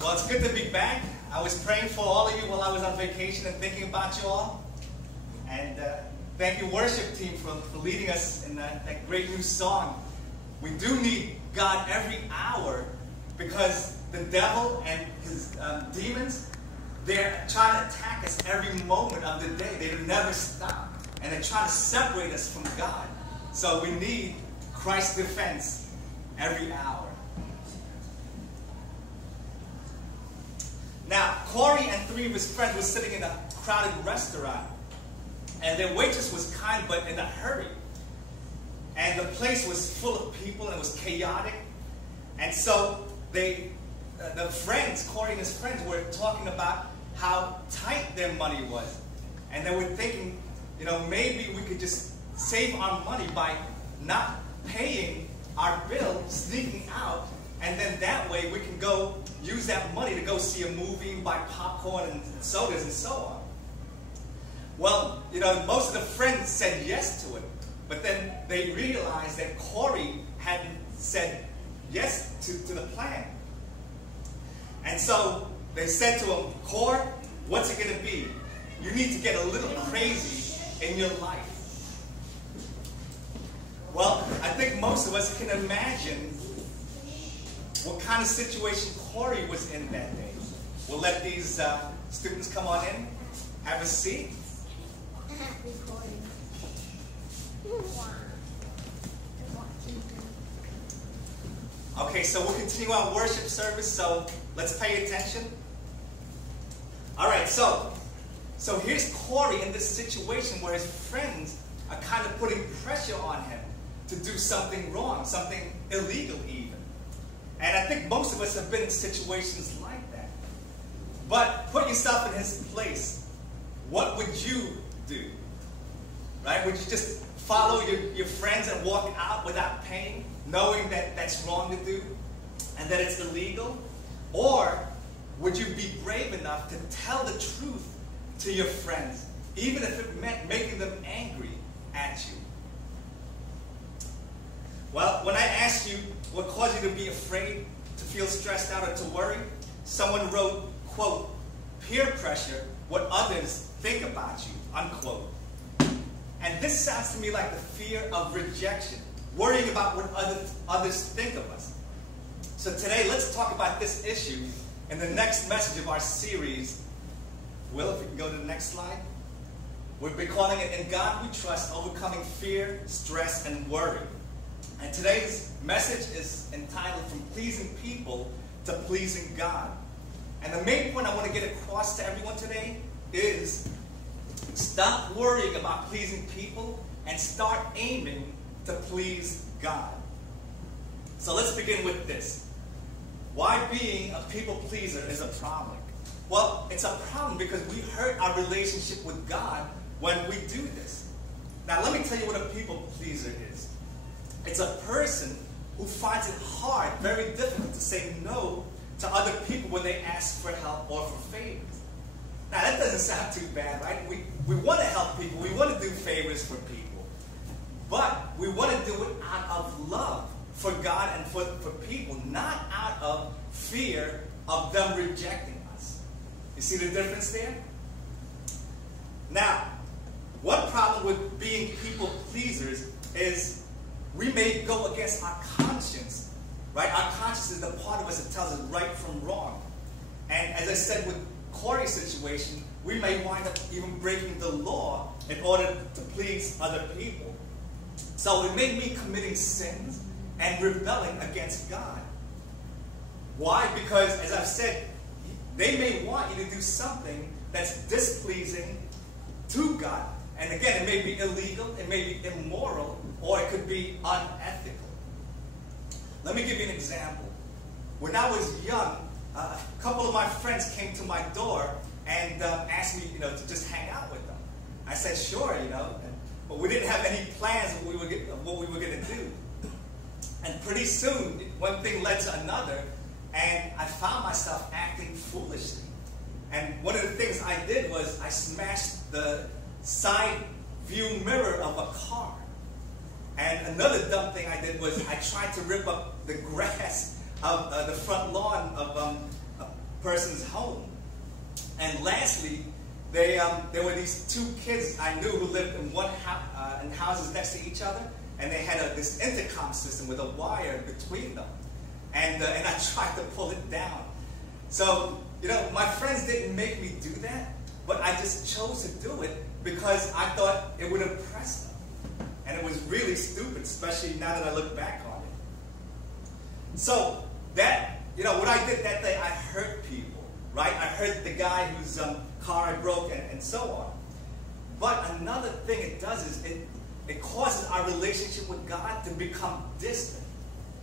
Well, it's good to be back. I was praying for all of you while I was on vacation and thinking about you all. And thank you, worship team, for leading us in that great new song. We do need God every hour because the devil and his demons, they're trying to attack us every moment of the day. They never stop. And they're trying to separate us from God. So we need Christ's defense every hour. Now, Corey and three of his friends were sitting in a crowded restaurant. And their waitress was kind but in a hurry. And the place was full of people and it was chaotic. And so the friends, Corey and his friends, were talking about how tight their money was. And they were thinking, you know, maybe we could just save our money by not paying our bill, sneaking out, and then that way we can go use that money to go see a movie, buy popcorn and sodas and so on. Well, you know, most of the friends said yes to it, but then they realized that Corey hadn't said yes to the plan. And so they said to him, Corey, what's it going to be? You need to get a little crazy in your life. Well, I think most of us can imagine what kind of situation Corey was in that day. We'll let these students come on in, have a seat. Okay, so we'll continue our worship service, so let's pay attention. All right, so here's Corey in this situation where his friends are kind of putting pressure on him to do something wrong, something illegal even. And I think most of us have been in situations like that. But put yourself in his place. What would you do? Right? Would you just follow your friends and walk out without paying, knowing that that's wrong to do and that it's illegal? Or would you be brave enough to tell the truth to your friends, even if it meant making them angry at you? Well, when I asked you what caused you to be afraid, to feel stressed out, or to worry, someone wrote, quote, peer pressure, what others think about you, unquote. And this sounds to me like the fear of rejection, worrying about what others think of us. So today, let's talk about this issue in the next message of our series. Will, if you can go to the next slide. We'll be calling it In God We Trust, Overcoming Fear, Stress, and Worry. And today's message is entitled From Pleasing People to Pleasing God. And the main point I want to get across to everyone today is stop worrying about pleasing people and start aiming to please God. So let's begin with this. Why being a people pleaser is a problem? Well, it's a problem because we hurt our relationship with God when we do this. Now let me tell you what a people pleaser is. It's a person who finds it hard, very difficult to say no to other people when they ask for help or for favors. Now that doesn't sound too bad, right? We want to help people, we want to do favors for people. But we want to do it out of love for God and for people, not out of fear of them rejecting us. You see the difference there? Now, one problem with being people pleasers is we may go against our conscience, right? Our conscience is the part of us that tells us right from wrong. And as I said with Corey's situation, we may wind up even breaking the law in order to please other people. So it may mean committing sins and rebelling against God. Why? Because, as I've said, they may want you to do something that's displeasing to God. And again, it may be illegal, it may be immoral, or it could be unethical. Let me give you an example. When I was young, a couple of my friends came to my door and asked me, to just hang out with them. I said, sure, but we didn't have any plans of what we were going to do. And pretty soon, one thing led to another, and I found myself acting foolishly. And one of the things I did was I smashed the side view mirror of a car. And another dumb thing I did was I tried to rip up the grass of the front lawn of person's home. And lastly, there were these two kids I knew who lived in houses next to each other, and they had this intercom system with a wire between them. And I tried to pull it down. So, my friends didn't make me do that, but I just chose to do it because I thought it would impress them. And it was really stupid, especially now that I look back on it. So, what I did that day, I hurt people, right? I hurt the guy whose car I broke and so on. But another thing it does is it causes our relationship with God to become distant,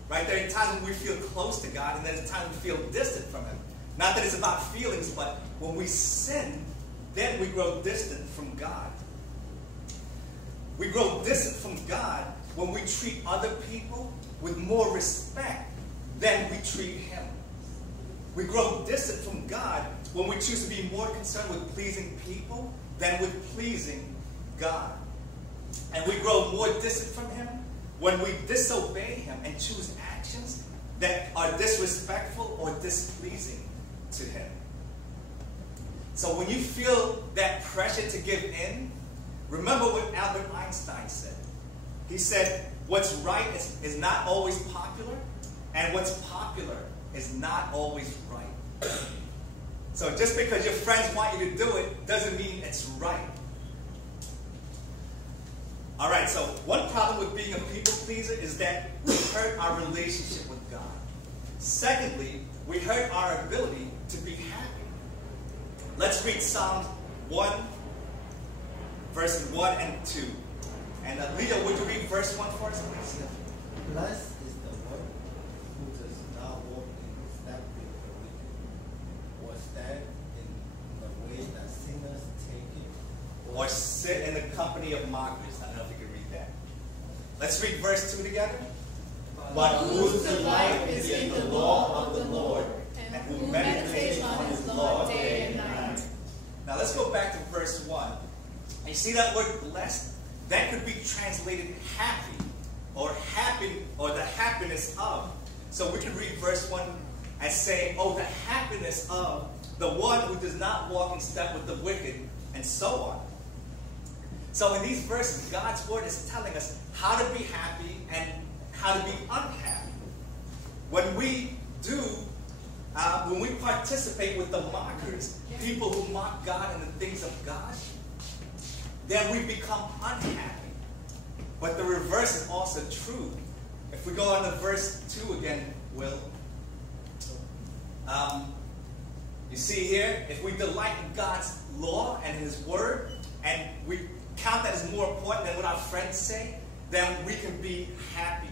right? There are times when we feel close to God, and there's times we feel distant from Him. Not that it's about feelings, but when we sin, then we grow distant from God. We grow distant from God when we treat other people with more respect than we treat Him. We grow distant from God when we choose to be more concerned with pleasing people than with pleasing God. And we grow more distant from Him when we disobey Him and choose actions that are disrespectful or displeasing to Him. So when you feel that pressure to give in, remember what Albert Einstein said. He said, what's right is not always popular, and what's popular is not always right. So just because your friends want you to do it doesn't mean it's right. Alright, so one problem with being a people pleaser is that we hurt our relationship with God. Secondly, we hurt our ability to be happy. Let's read Psalms 1, verses 1 and 2. And Leo, would you read verse 1 for us, please? Blessed is the one who does not walk in step with the wicked, or stand in the way that sinners take it, Or sit in the company of mockers. I don't know if you can read that. Let's read verse 2 together. But whose delight is in the law of the Lord, and who meditates on His law day and night. Now let's go back to verse 1. And you see that word blessed? That could be translated happy, or the happiness of. So we can read verse 1 as saying, oh, the happiness of the one who does not walk in step with the wicked, and so on. So in these verses, God's word is telling us how to be happy and how to be unhappy. When we participate with the mockers, people who mock God and the things of God, then we become unhappy. But the reverse is also true. If we go on to verse 2 again, Will. You see here, if we delight in God's law and His word, and we count that as more important than what our friends say, then we can be happy.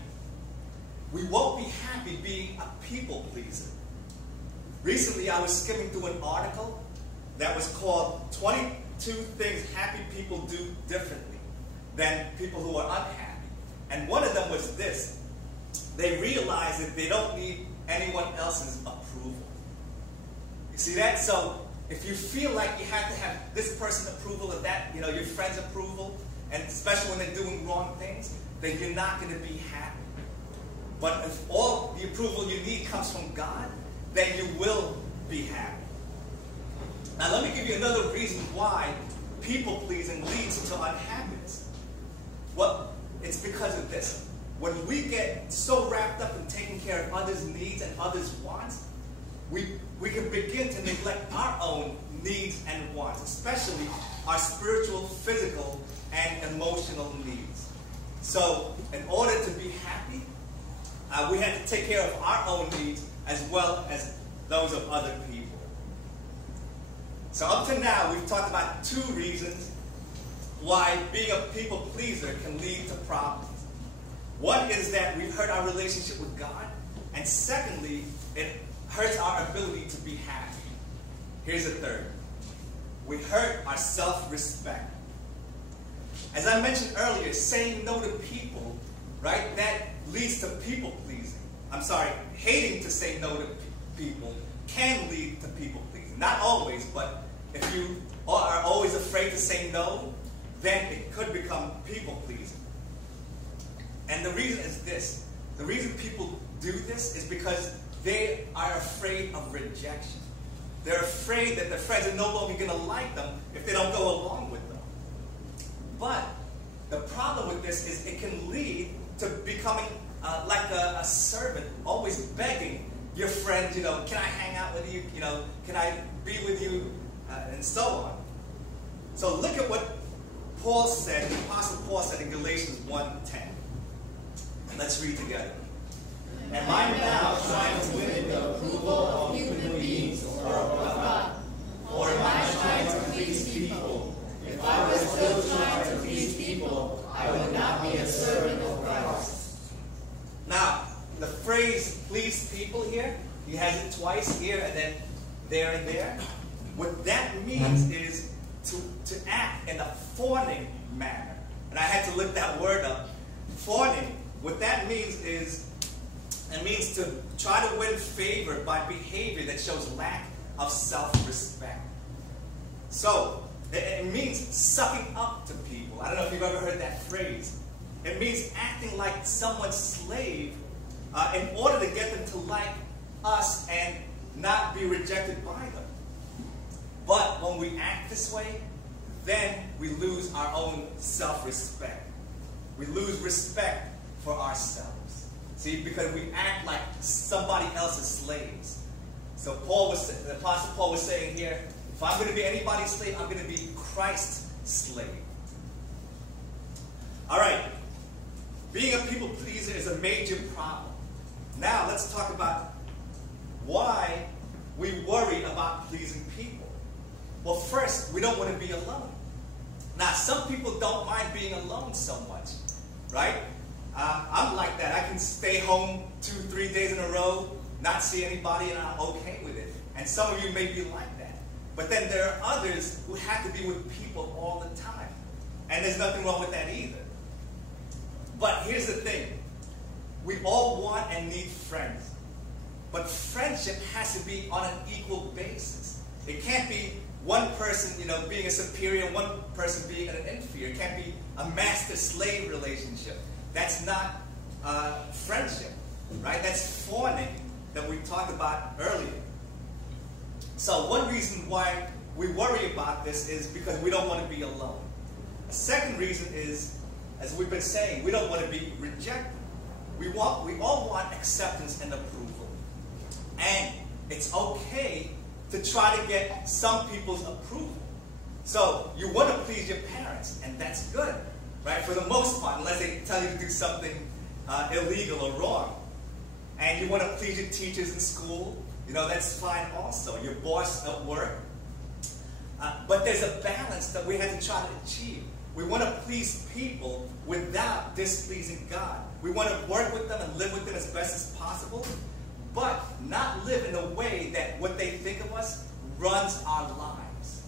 We won't be happy being a people pleaser. Recently, I was skimming through an article that was called 22 Things Happy People Do Differently Than People Who Are Unhappy. And one of them was this. They realized that they don't need anyone else's approval. You see that? So if you feel like you have to have this person's approval or that, your friend's approval, and especially when they're doing wrong things, then you're not going to be happy. But if all the approval you need comes from God, then you will be happy. Now let me give you another reason why people-pleasing leads to unhappiness. Well, it's because of this. When we get so wrapped up in taking care of others' needs and others' wants, we can begin to neglect our own needs and wants, especially our spiritual, physical, and emotional needs. So in order to be happy, we have to take care of our own needs as well as those of other people. So up to now, we've talked about 2 reasons why being a people pleaser can lead to problems. One is that we've hurt our relationship with God, and secondly, it hurts our ability to be happy. Here's a third. We hurt our self-respect. As I mentioned earlier, saying no to people, right, that leads to people pleasing. I'm sorry, hating to say no to people can lead to people pleasing. Not always, but if you are always afraid to say no, then it could become people pleasing. And the reason is this. The reason people do this is because they are afraid of rejection. They're afraid that their friends are no longer going to like them if they don't go along with them. But the problem with this is it can lead to becoming like a servant, always begging your friends, can I hang out with you? Can I be with you? And so on. So look at what Paul said, the Apostle Paul said in Galatians 1:10. Let's read together. Am I now trying to win the approval of human beings or of God? Or am I trying to please people? If I were still trying to please people, I would not be a servant of Christ. Now, the phrase please people here, he has it twice here and then there and there. What that means is to act in a fawning manner. And I had to look that word up. Fawning, what that means is, it means to try to win favor by behavior that shows lack of self-respect. So, it means sucking up to people. I don't know if you've ever heard that phrase. It means acting like someone's slave in order to get them to like us and not be rejected by them. But when we act this way, then we lose our own self-respect. We lose respect for ourselves. See, because we act like somebody else's slaves. So the Apostle Paul was saying here, if I'm going to be anybody's slave, I'm going to be Christ's slave. All right. Being a people pleaser is a major problem. Now let's talk about why we worry about pleasing people. Well, first, we don't want to be alone. Now, some people don't mind being alone so much, right? I'm like that. I can stay home 2-3 days in a row, not see anybody, and I'm okay with it. And some of you may be like that. But then there are others who have to be with people all the time. And there's nothing wrong with that either. But here's the thing. We all want and need friends. But friendship has to be on an equal basis. It can't be one person, being a superior and one person being an inferior. It can't be a master-slave relationship. That's not friendship, right? That's fawning that we talked about earlier. So one reason why we worry about this is because we don't want to be alone. A second reason is, as we've been saying, we don't want to be rejected. We all want acceptance and approval. And it's okay to try to get some people's approval. So you want to please your parents, and that's good, right? For the most part, unless they tell you to do something illegal or wrong. And you want to please your teachers in school, that's fine also. Your boss at work. But there's a balance that we have to try to achieve. We want to please people without displeasing God. We want to work with them and live with them as best as possible, but not live in a way that what they think of us runs our lives.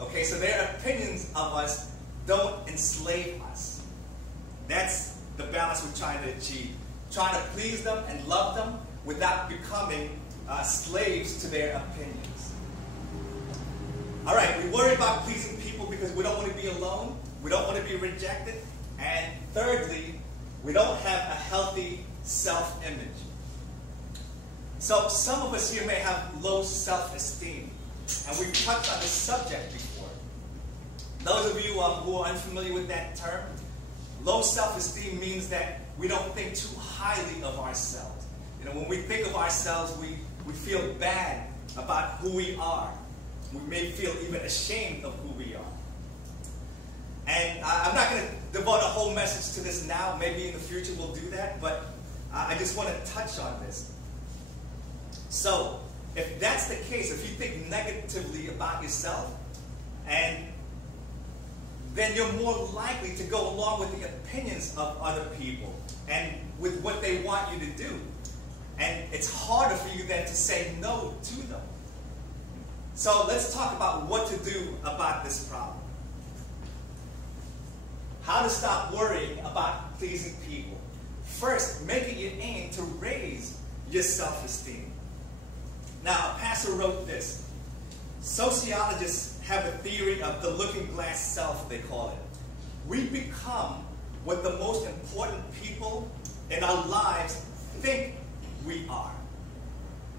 Okay, so their opinions of us don't enslave us. That's the balance we're trying to achieve. Trying to please them and love them without becoming slaves to their opinions. All right, we worry about pleasing people because we don't want to be alone. We don't want to be rejected. And thirdly, we don't have a healthy self-image. So some of us here may have low self-esteem. And we've touched on this subject before. Those of you who are unfamiliar with that term, low self-esteem means that we don't think too highly of ourselves. When we think of ourselves, we feel bad about who we are. We may feel even ashamed of who we are. And I'm not going to devote a whole message to this now. Maybe in the future we'll do that. But I just want to touch on this. So, if that's the case, if you think negatively about yourself, and then you're more likely to go along with the opinions of other people and with what they want you to do. And it's harder for you then to say no to them. So let's talk about what to do about this problem. How to stop worrying about pleasing people. First, make it your aim to raise your self-esteem. Now, a pastor wrote this. Sociologists have a theory of the looking glass self, they call it. We become what the most important people in our lives think we are.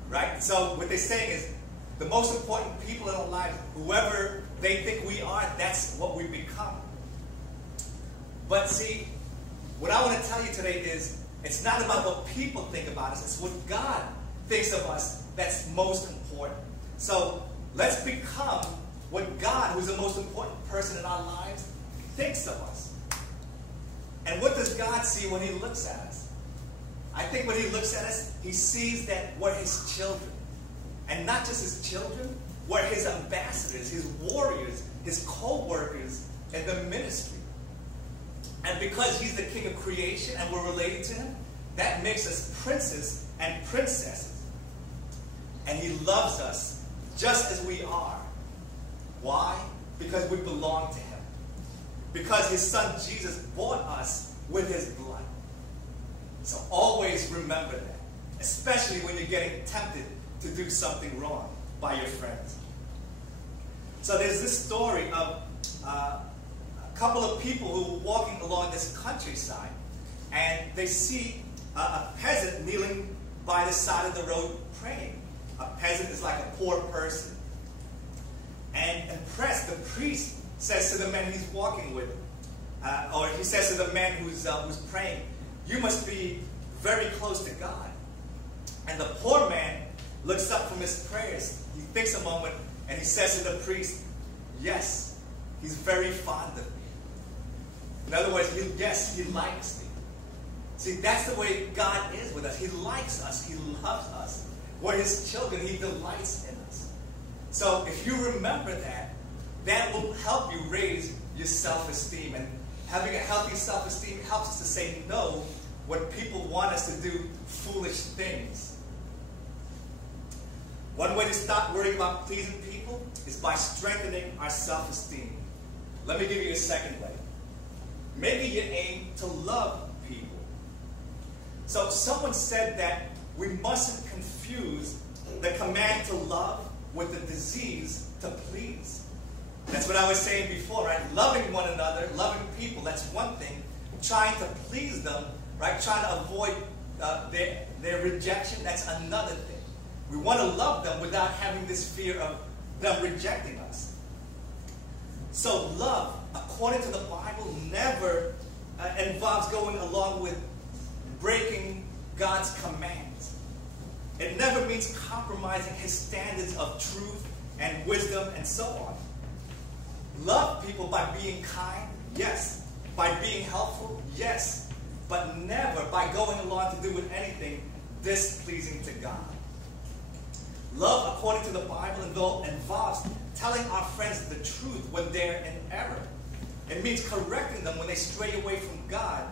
Right? So what they're saying is, the most important people in our lives, whoever they think we are, that's what we become. But see, what I want to tell you today is, it's not about what people think about us, it's what God thinks of us that's most important. So let's become what God, who's the most important person in our lives, thinks of us. And what does God see when he looks at us? I think when he looks at us, he sees that we're his children. And not just his children, we're his ambassadors, his warriors, his co-workers in the ministry. And because he's the king of creation and we're related to him, that makes us princes and princesses. And he loves us just as we are. Why? Because we belong to him. Because his son Jesus bought us with his blood. So always remember that. Especially when you're getting tempted to do something wrong by your friends. So there's this story of a couple of people who were walking along this countryside, and they see a peasant kneeling by the side of the road praying. A peasant is like a poor person. And impressed, the priest says to the man he's walking with, or he says to the man who's praying, "You must be very close to God." And the poor man looks up from his prayers. He thinks a moment, and he says to the priest, "Yes, he's very fond of me." In other words, yes, he likes me. See, that's the way God is with us. He likes us. He loves us. We're his children. He delights in us. So if you remember that, that will help you raise your self-esteem. And having a healthy self-esteem helps us to say no when people want us to do foolish things. One way to stop worrying about pleasing people is by strengthening our self-esteem. Let me give you a second way. Maybe you aim to love people. So someone said that we mustn't confuse the command to love with the disease to please. That's what I was saying before, right? Loving one another, loving people, that's one thing. Trying to please them, right? Trying to avoid their rejection, that's another thing. We want to love them without having this fear of them rejecting us. So love, according to the Bible, never involves going along with breaking God's commands. It never means compromising his standards of truth and wisdom and so on. Love people by being kind, yes. By being helpful, yes. But never by going along to do with anything displeasing to God. Love, according to the Bible, involves telling our friends the truth when they're in error. It means correcting them when they stray away from God,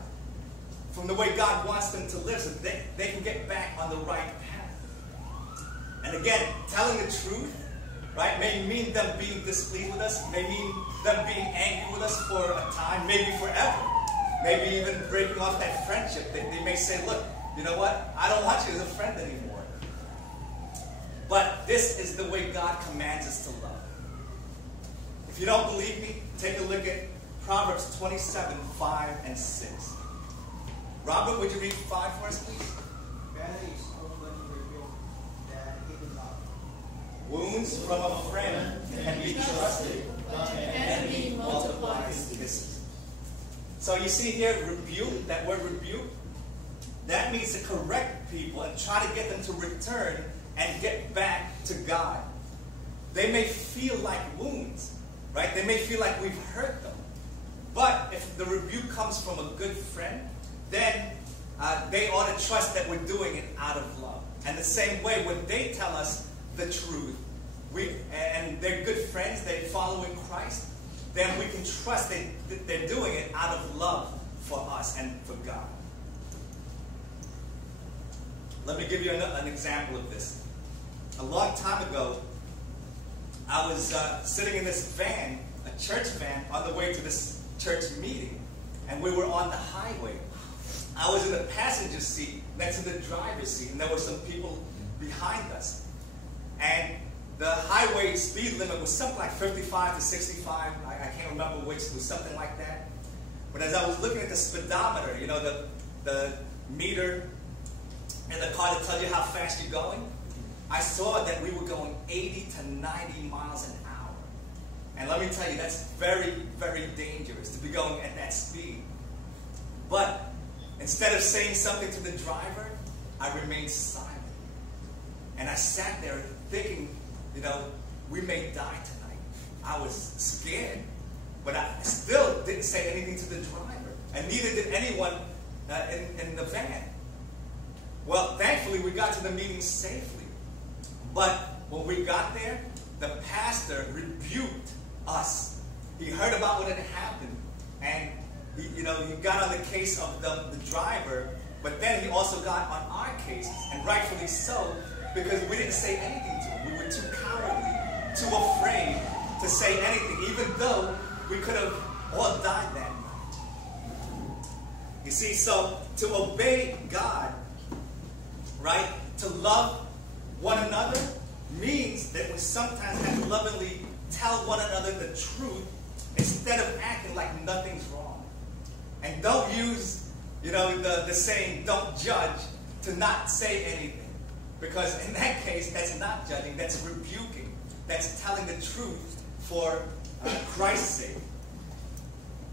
from the way God wants them to live, so they can get back on the right path. And again, telling the truth, right, may mean them being displeased with us, may mean them being angry with us for a time, maybe forever. Maybe even breaking off that friendship. They may say, "Look, you know what? I don't want you as a friend anymore." But this is the way God commands us to love. If you don't believe me, take a look at Proverbs 27, 5 and 6. Robert, would you read 5 for us, please? Wounds from a friend can be trusted, but an enemy multiplies kisses. So you see here, rebuke, that word rebuke, that means to correct people and try to get them to return and get back to God. They may feel like wounds, right? They may feel like we've hurt them. But if the rebuke comes from a good friend, then they ought to trust that we're doing it out of love. And the same way, when they tell us the truth, and they're good friends, they're following Christ, then we can trust that they're doing it out of love for us and for God. Let me give you an example of this. A long time ago, I was sitting in this van, a church van, on the way to this church meeting, and we were on the highway. I was in the passenger seat next to the driver's seat, and there were some people behind us. And the highway speed limit was something like 55 to 65. I can't remember which. It was something like that. But as I was looking at the speedometer, you know, the meter in the car that tells you how fast you're going, I saw that we were going 80 to 90 miles an hour. And let me tell you, that's very, very dangerous to be going at that speed. But instead of saying something to the driver, I remained silent. And I sat there thinking, you know, we may die tonight. I was scared. But I still didn't say anything to the driver. And neither did anyone in the van. Well, thankfully, we got to the meeting safely. But when we got there, the pastor rebuked us. He heard about what had happened. And he got on the case of the driver. But then he also got on our case. And rightfully so, because we didn't say anything to him. We were too cowardly, too afraid to say anything, even though we could have all died that night. You see, so to obey God, right, to love one another means that we sometimes have to lovingly tell one another the truth instead of acting like nothing's wrong. And don't use, the saying, don't judge, to not say anything. Because in that case, that's not judging, that's rebuking. That's telling the truth for Christ's sake.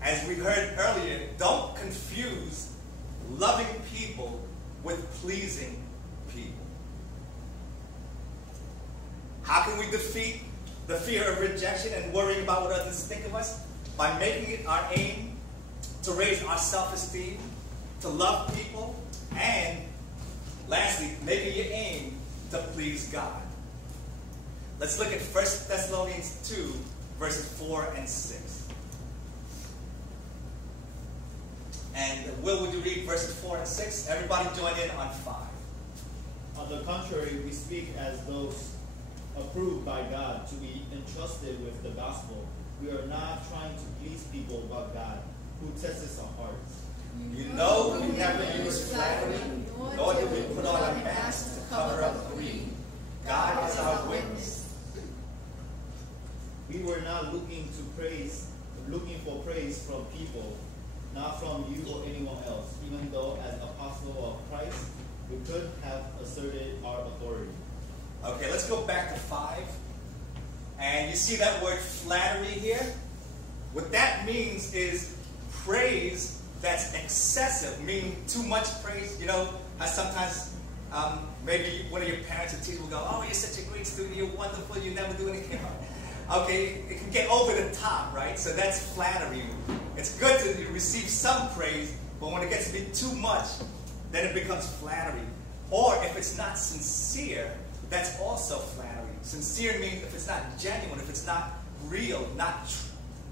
As we heard earlier, don't confuse loving people with pleasing people. How can we defeat the fear of rejection and worrying about what others think of us? By making it our aim to raise our self-esteem, to love people, and lastly, making your aim to please God. Let's look at 1 Thessalonians 2, verses 4 and 6. And Will, would you read verses 4 and 6? Everybody join in on 5. On the contrary, we speak as those approved by God to be entrusted with the gospel. We are not trying to please people but God, who tests our hearts. You know we never use flattery, nor do we put on a mask to cover up greed. God is our witness. We were not looking for praise from people, not from you or anyone else, even though as apostle of Christ, we could have asserted our authority. Okay, let's go back to 5. And you see that word flattery here? What that means is praise that's excessive, meaning too much praise. You know, sometimes maybe one of your parents or teachers will go, oh, you're such a great student, you're wonderful, you never do anything wrong. Okay, it can get over the top, right? So that's flattery. It's good to receive some praise, but when it gets to be too much, then it becomes flattery. Or if it's not sincere, that's also flattery. Sincere means if it's not genuine, if it's not real, not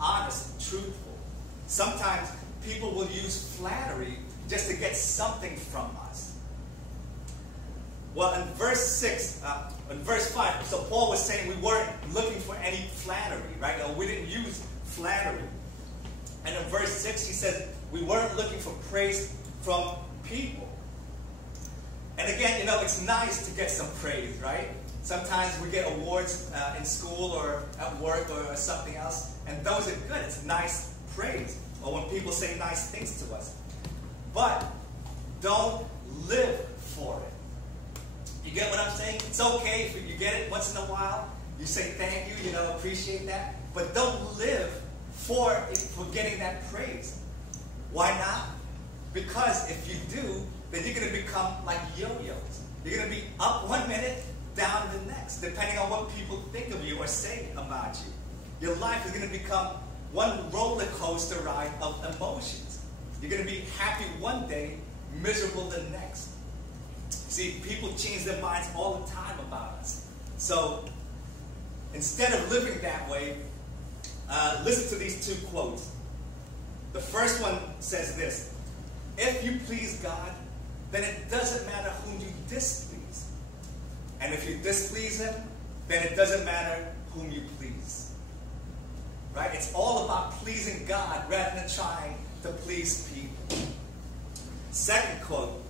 honest, truthful. Sometimes people will use flattery just to get something from us. Well, in verse 5, so Paul was saying we weren't looking for any flattery, right? Or we didn't use flattery. And in verse 6, he says we weren't looking for praise from people. And again, it's nice to get some praise, right? Sometimes we get awards in school or at work or something else, and those are good. It's nice praise. Or when people say nice things to us. But don't live for it. You get what I'm saying? It's okay if you get it once in a while. You say thank you, appreciate that. But don't live for getting that praise. Why not? Because if you do, then you're going to become like yo-yos. You're going to be up one minute, down the next, depending on what people think of you or say about you. Your life is going to become one roller coaster ride of emotions. You're going to be happy one day, miserable the next. See, people change their minds all the time about us. So, instead of living that way, listen to these 2 quotes. The first one says this: if you please God, then it doesn't matter whom you displease. And if you displease Him, then it doesn't matter whom you please. Right? It's all about pleasing God rather than trying to please people. Second quote.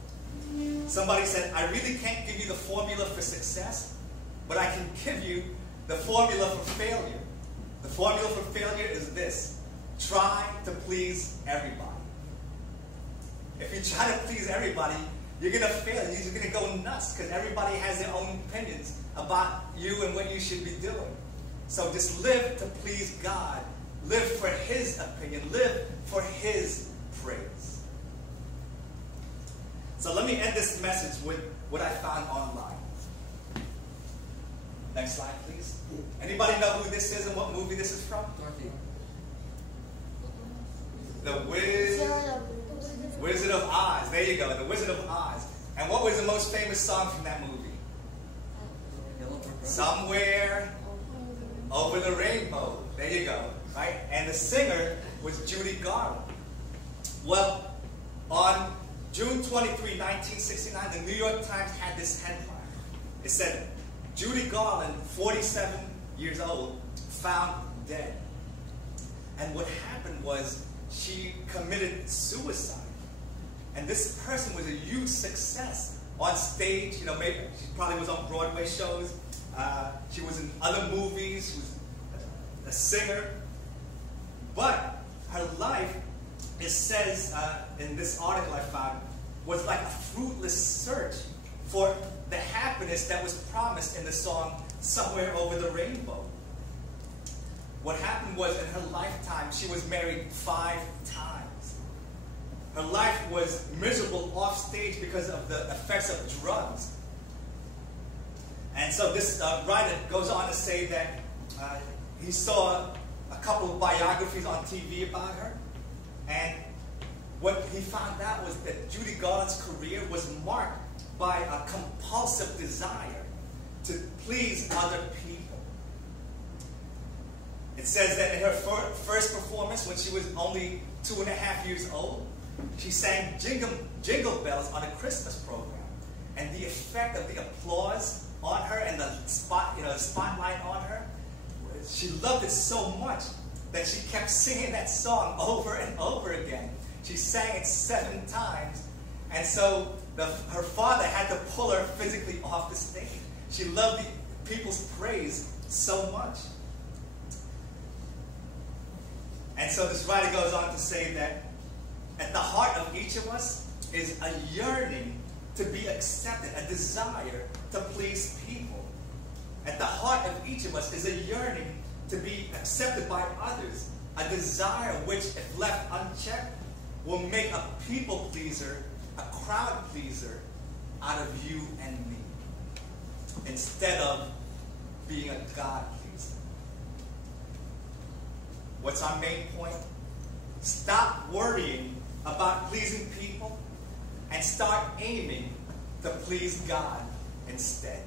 Somebody said, I really can't give you the formula for success, but I can give you the formula for failure. The formula for failure is this: try to please everybody. If you try to please everybody, you're going to fail. You're going to go nuts because everybody has their own opinions about you and what you should be doing. So just live to please God. Live for His opinion. Live for His praise. So let me end this message with what I found online. Next slide, please. Anybody know who this is and what movie this is from? The Wizard of Oz. There you go, The Wizard of Oz. And what was the most famous song from that movie? Somewhere Over the Rainbow. There you go, right? And the singer was Judy Garland. Well, on June 23, 1969, the New York Times had this headline. It said, Judy Garland, 47 years old, found dead. And what happened was she committed suicide. And this person was a huge success on stage. You know, maybe she probably was on Broadway shows. She was in other movies. She was a singer. But her life, it says in this article I found, was like a fruitless search for the happiness that was promised in the song Somewhere Over the Rainbow. What happened was in her lifetime, she was married 5 times. Her life was miserable off stage because of the effects of drugs. And so this writer goes on to say that he saw a couple of biographies on TV about her. And what he found out was that Judy Garland's career was marked by a compulsive desire to please other people. It says that in her first performance, when she was only 2.5 years old, she sang Jingle Bells on a Christmas program. And the effect of the applause on her and the spotlight on her, she loved it so much that she kept singing that song over and over again. She sang it 7 times. And so her father had to pull her physically off the stage. She loved the people's praise so much. And so this writer goes on to say that at the heart of each of us is a yearning to be accepted, a desire to please people. At the heart of each of us is a yearning to be accepted by others, a desire which, if left unchecked, will make a people pleaser, a crowd pleaser out of you and me, instead of being a God pleaser. What's our main point? Stop worrying about pleasing people and start aiming to please God instead.